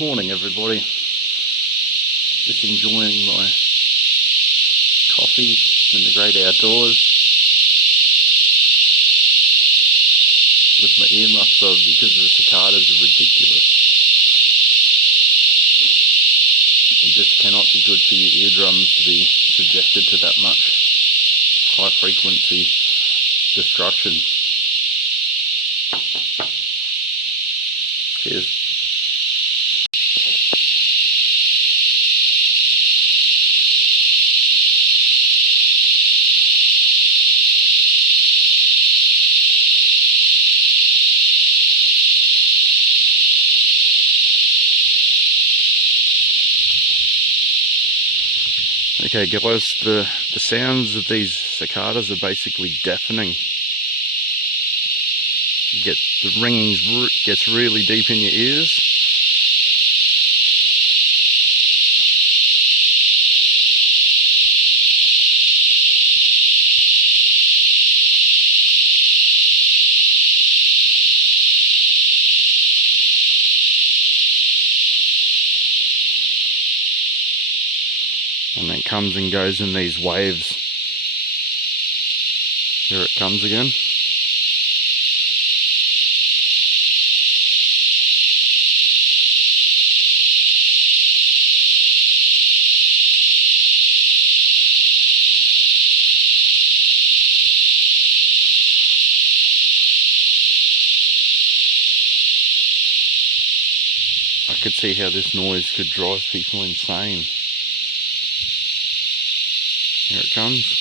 Morning everybody, just enjoying my coffee in the great outdoors with my earmuffs on because the cicadas are ridiculous and just cannot be good for your eardrums to be subjected to that much high frequency destruction. Cheers. Okay guys, the sounds of these cicadas are basically deafening. You get the ringing gets really deep in your ears. And it comes and goes in these waves. Here it comes again. I could see how this noise could drive people insane. Here it comes.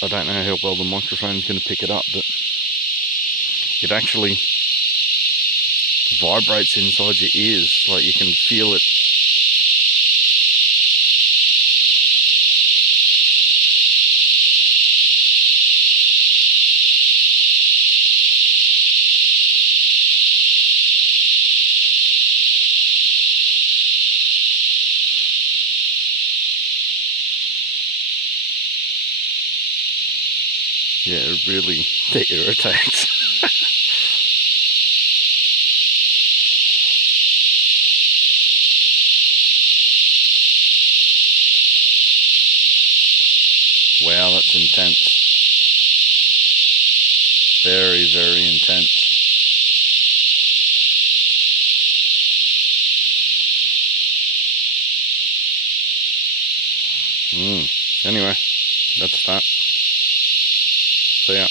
I don't know how well the microphone's going to pick it up, but it actually vibrates inside your ears, like you can feel it. Yeah, it really irritates. Wow, that's intense. Very, very intense. Anyway, that's that. See ya.